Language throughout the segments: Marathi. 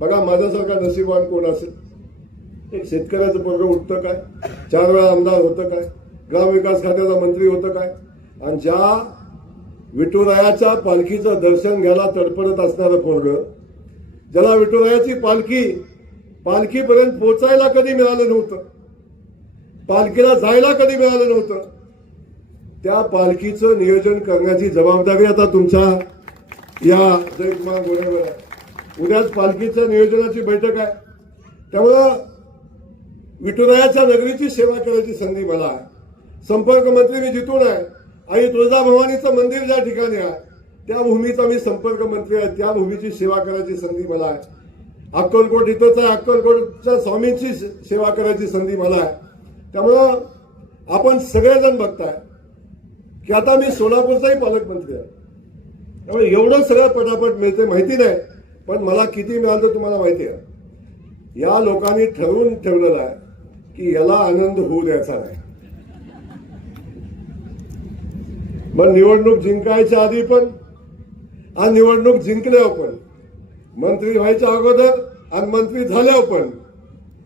बघा माझ्यासारखा नशीबवान कोण असेल? एक शेतकऱ्याचं पोरग उठतं काय? चार वेळा आमदार होतं काय? ग्रामविकास खात्याचा मंत्री होतं काय? आणि ज्या विठुरायाच्या पालखीचं दर्शन घ्यायला तडफडत असणारं पोरग ज्याला विठुरायाची पालखी पालखीपर्यंत पोचायला कधी मिळालं नव्हतं? पालखीला जायला कधी मिळालं नव्हतं? त्या पालखीचं नियोजन करण्याची जबाबदारी आता तुमच्या या जयकुमार गोरेवर आहे. उद्याच पालखीचं नियोजनाची बैठक आहे. त्यामुळं विठुरायाच्या नगरीची सेवा करायची संधी मला आहे. संपर्क मंत्री मी जिथून आहे आई तुळजाभवानीचं मंदिर ज्या ठिकाणी आहे त्या भूमीचा मी संपर्क मंत्री आहे. त्या भूमीची सेवा करायची संधी मला आहे. अक्कलकोट इथंच आहे. अक्कलकोटच्या स्वामींची सेवा करायची संधी मला आहे. त्यामुळं आपण सगळेजण बघताय की आता मी सोलापूरचाही पालकमंत्री आहे. त्यामुळे एवढं सगळं पटापट मिळते माहिती नाही. पण मला किती मिळालं तुम्हाला माहिती आहे? या लोकांनी ठरवून ठेवलेलं आहे की याला आनंद होऊ द्यायचा नाही. मग निवडणूक जिंकायच्या आधी पण आणि निवडणूक जिंकल्यावर पण. मंत्री व्हायच्या अगोदर आणि मंत्री झाल्यावर पण.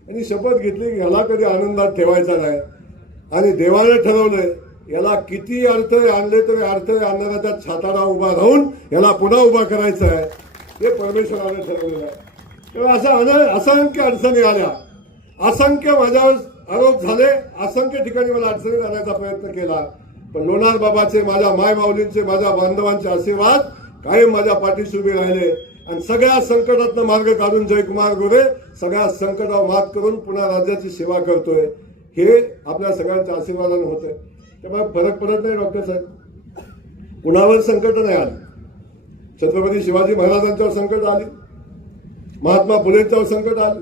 आणि शपथ घेतली की ह्याला कधी आनंदात ठेवायचा नाही. आणि देवाने ठरवलंय याला किती अडथळे आणले तरी अडथळे आणणारा त्या छाताडा उभा राहून याला पुन्हा उभा करायचा आहे. हे परमेश्वराने ठरवलेलं आहे. तेव्हा अशा अन असंख्य अडचणी आल्या. असंख्य माझ्यावर आरोप झाले. असंख्य ठिकाणी मला अडचणी आणायचा प्रयत्न केला. पण लोणार बाबाचे माझ्या मायमाऊलींचे माझ्या बांधवांचे आशीर्वाद कायम माझ्या पाठीशी उभे राहिले. आणि सगळ्या संकटातनं मार्ग काढून जयकुमार गोरे सगळ्या संकटावर मात करून पुन्हा राज्याची सेवा करतोय. हे आपल्या सगळ्यांच्या आशीर्वादानं होतंय. त्यामुळे फरक पडत नाही डॉक्टर साहेब. कुणावर संकट नाही आलं. छत्रपती शिवाजी महाराजांच्यावर संकट आली. महात्मा फुलेंच्यावर संकट आलं.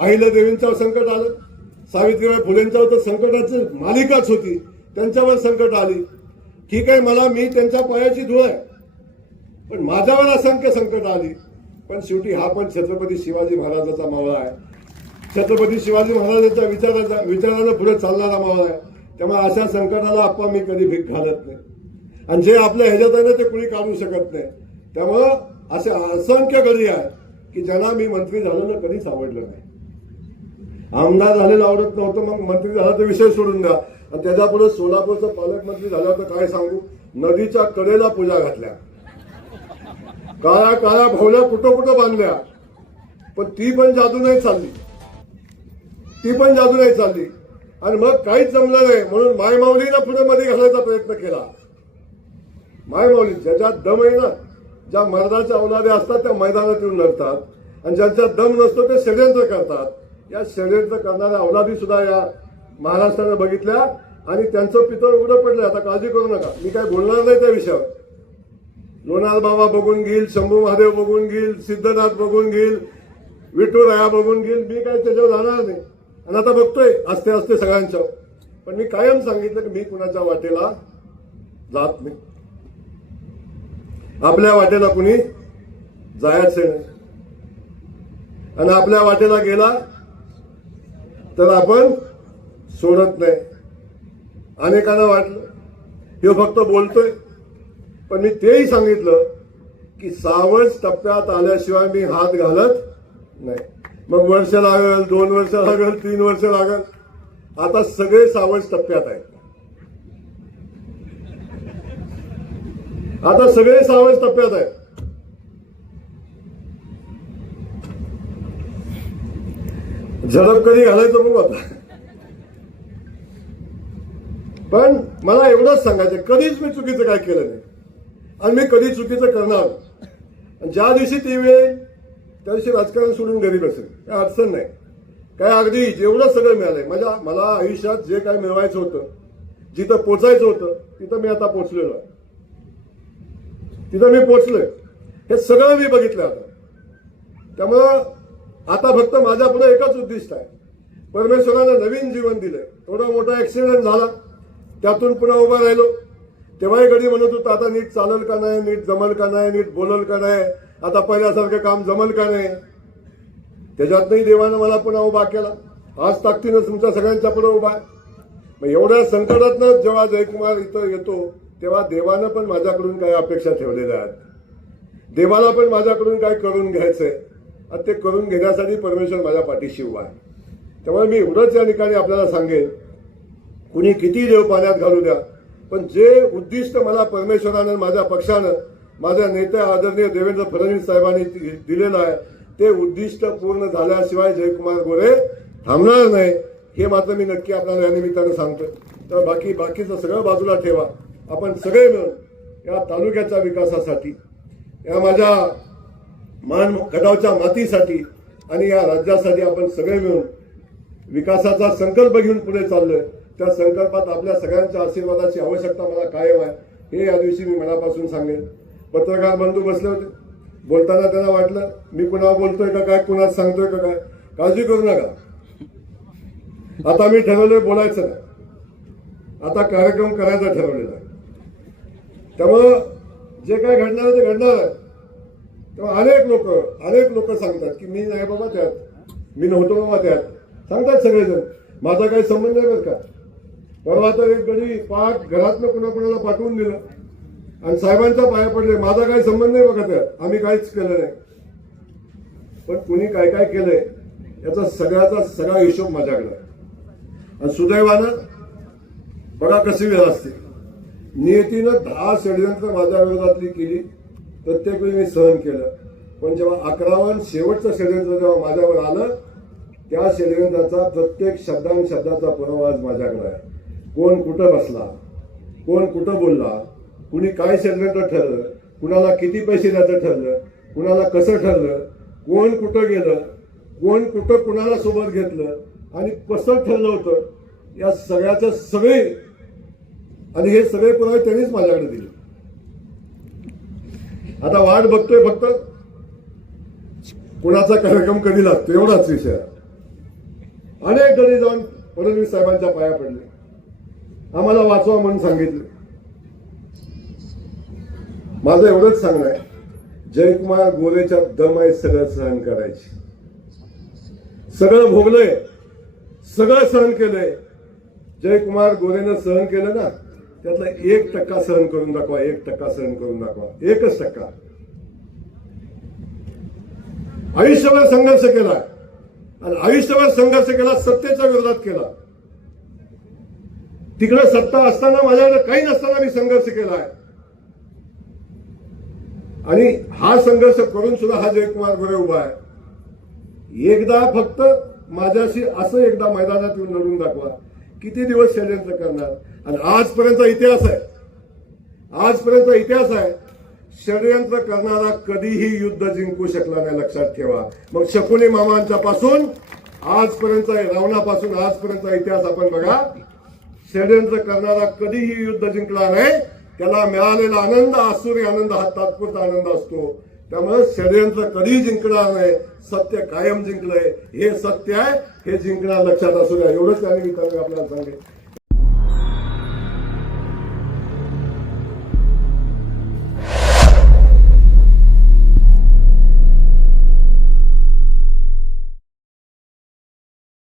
अहिल्यादेवींच्यावर संकट आलं. सावित्रीबाई फुलेंच्यावर तर संकटाची मालिकाच होती. त्यांच्यावर संकट आली. ठीक आहे मला मी त्यांच्या पायाची धुळ आहे. पण माझ्यावर असंख्य संकट आली. पण शेवटी हा पण छत्रपती शिवाजी महाराजाचा मावळा आहे. छत्रपती शिवाजी महाराजांच्या विचाराचा विचारानं पुढे चालणारा मावळा आहे. त्यामुळे अशा संकटाला आपण मी कधी भीक घालत नाही. आणि जे आपल्या ह्याच्यात आहे ना ते कुणी काढू शकत नाही. त्यामुळं असे असंख्य गरी आहे की ज्यांना मी मंत्री झालो ना कधीच आवडलं नाही. आमदार झालेलं आवडत नव्हतं मग मंत्री झाला तर विषय सोडून द्या. आणि त्याच्या पुढे सोलापूरचं पालकमंत्री झाला तर काय सांगू? नदीच्या कडेला पूजा घातल्या. काळ्या काळ्या भावल्या कुठं कुठं बांधल्या? पण ती पण जादू नाही चालली. ती पण जादू नाही चालली. आणि मग काहीच जमलं नाही. म्हणून मायमाऊलीला पुढे मध्ये घालायचा प्रयत्न केला. मायमाऊली ज्याच्यात दम आहे ना ज्या मर्दाच्या औलादे असतात त्या मैदानात येऊन लढतात. आणि ज्यांचा दम नसतो ते षडयंत्र करतात. या षडयंत्र करणाऱ्या औलादी सुद्धा या महाराष्ट्राने बघितल्या आणि त्यांचं पितळ उघडं पडलं आता काळजी करू नका. मी काय बोलणार नाही त्या विषयावर. लोणार बाबा बघून घेईल शंभू महादेव बघून घेईल सिद्धनाथ बघून घेईल विठुराया बघून घेईल. मी काय त्याच्यावर जाणार नाही. आणि आता बघतोय असते असते सगळ्यांच्या पण मी कायम सांगितलं की मी कुणाच्या वाटेला जात नाही. आपल्या वाटेला कुणी जायचं नाही. आणि आपल्या वाटेला गेला तर आपण सोडत नाही. अनेकांना वाटलं हे फक्त बोलतोय. पण मी तेही सांगितलं की सावज टप्प्यात आल्याशिवाय मी हात घालत नाही. मग वर्ष लागल दोन वर्ष लागल तीन वर्ष लागल. आता सगळे सावज टप्प्यात आहेत. आता सगळे सावज टप्प्यात आहेत. झडप कधी घालायचं बघू आता. पण मला एवढंच सांगायचं कधीच मी चुकीचं काय केलं नाही. आणि मी कधी चुकीचं करणार आणि ज्या दिवशी ती वेळ त्या दिवशी राजकारण सोडून घरी बसेल. काय अडचण नाही. काय अगदी जेवढं सगळं मिळालंय माझ्या मला आयुष्यात जे काय मिळवायचं होतं जिथं पोचायचं होतं तिथं मी आता पोचलेलो आहे. तिथं मी पोचलोय. हे सगळं मी बघितलं आता. त्यामुळं आता फक्त माझ्या पुढे एकच उद्दिष्ट आहे. परमेश्वरानं नवीन जीवन दिलं थोडा मोठा ऍक्सिडेंट झाला. त्यातून पुन्हा उभा राहिलो. तेव्हाही घडी म्हणत होतं आता नीट चालल का नाही? नीट जमल का नाही? नीट बोलल का नाही? आता पहिल्यासारखं काम जमल का नाही? त्याच्यातनंही देवानं मला पुन्हा उभा केला. आज ताकदीनं तुमच्या सगळ्यांच्या पुढे उभा आहे. मग एवढ्या संकटातनं जेव्हा जयकुमार इथं येतो तेव्हा देवानं पण माझ्याकडून काही अपेक्षा ठेवलेल्या आहेत. देवाला पण माझ्याकडून काय करून घ्यायचंय. आणि ते करून घेण्यासाठी परमेश्वर माझ्या पाठीशी उभा आहे. त्यामुळे मी एवढंच या ठिकाणी आपल्याला सांगेन कुणी किती देव पाण्यात घालू द्या पण जे उद्दिष्ट मला परमेश्वरानं माझ्या पक्षानं माझ्या नेत्या आदरणीय देवेंद्र फडणवीस साहेबांनी दि- दिलेलं आहे ते उद्दिष्ट पूर्ण झाल्याशिवाय जयकुमार गोरे थांबणार नाही हे मात्र मी नक्की आपल्याला या निमित्तानं सांगतो तर बाकी बाकीचं सगळं बाजूला ठेवा. आपण सगळे मिळून या तालुक्याच्या विकासासाठी या माझ्या मान कडावच्या मातीसाठी आणि या राज्यासाठी आपण सगळे मिळून विकासाचा संकल्प घेऊन पुढे चाललोय. त्या संकल्पात आपल्या सगळ्यांच्या आशीर्वादाची आवश्यकता मला कायम आहे. हे या दिवशी मी मनापासून सांगेन. पत्रकार बंधू बसले होते. बोलताना त्यांना वाटलं मी कुणाला बोलतोय का काय कुणाला सांगतोय का काय? काळजी करू नका. आता मी ठरवलंय बोलायचं नाही. आता कार्यक्रम करायचा ठरवलेला आहे. त्यामुळं जे काय घडणार ते घडणार आहे. तेव्हा अनेक लोक अनेक लोक सांगतात की मी नाही बाबा त्यात. मी नव्हतो बाबा त्यात. सांगतात सगळेजण. माझा काही संबंध नाही बरं का? परवा तर एक गडी पाक घरातनं कुणाकुणाला पाठवून दिलं. आणि साहेबांचा पाया पडले. माझा काही संबंध नाही बघा त्यात. आम्ही काहीच केलं नाही. पण कुणी काय काय केलंय याचा सगळ्याचा सगळा हिशोब माझ्याकडे आणि सुदैवानं बघा कशी वेळ असते. नियतीनं दहा षडयंत्र माझ्या विरोधातली केली प्रत्येक वेळी मी सहन केलं. पण जेव्हा अकरावं शेवटचं षडयंत्र जेव्हा माझ्यावर आलं त्या षडयंत्राचा प्रत्येक शब्दान शब्दाचा पुरावा आज माझ्याकडे आहे. कोण कुठं बसला कोण कुठं बोलला कुणी काय षडयंत्र ठरलं कुणाला किती पैसे द्यायचं ठरलं कुणाला कसं ठरलं कोण कुठं गेलं कोण कुठं कुणाला सोबत घेतलं आणि कसं ठरलं होतं या सगळ्याचं सगळे आणि हे सगळे पुरावे त्यांनीच माझ्याकडे दिले. आता वाट बघतोय फक्त. कुणाचा कार्यक्रम कधी लागतो एवढाच विषय. अनेक गडी जाऊन फडणवीस साहेबांच्या पाया पडले. आम्हाला वाचवा म्हणून सांगितलं. माझं एवढंच सांगणं आहे. जयकुमार गोरेच्या दम आहे सगळं सहन करायची. सगळं भोगलंय. सगळं सहन केलंय. जयकुमार गोरेनं सहन केलं ना? त्यातला एक टक्का सहन करून दाखवा एक टक्का सहन करून दाखवा. एकच टक्का. आयुष्यभर संघर्ष केला. आणि आयुष्यभर संघर्ष केला सत्तेच्या विरोधात केला. तिकडे सत्ता असताना माझ्याकडे काही नसताना मी संघर्ष केला आहे. आणि हा संघर्ष करून सुद्धा हा जयकुमार गोरे उभा आहे. एकदा फक्त माझ्याशी असं एकदा मैदानात येऊन लढून दाखवा. किती दिवस षडयंत्र करणार? आणि आजपर्यंत इतिहास आहे. आजपर्यंत इतिहास आहे. षडयंत्र करणारा कधीही युद्ध जिंकू शकला नाही लक्षात ठेवा. मग शकुनी मामांच्या पासून आजपर्यंत रावणापासून आजपर्यंत इतिहास आपण बघा. षडयंत्र करणारा कधीही युद्ध जिंकला नाही. त्याला मिळालेला आनंद आसुरी आनंद हा तात्पुरता आनंद असतो. त्यामुळे षडयंत्र कधी जिंकणार नाही सत्य कायम जिंकलंय. हे सत्य आहे हे जिंकणार लक्षात असू द्या. एवढंच त्या निमित्ताने आपल्याला सांगेल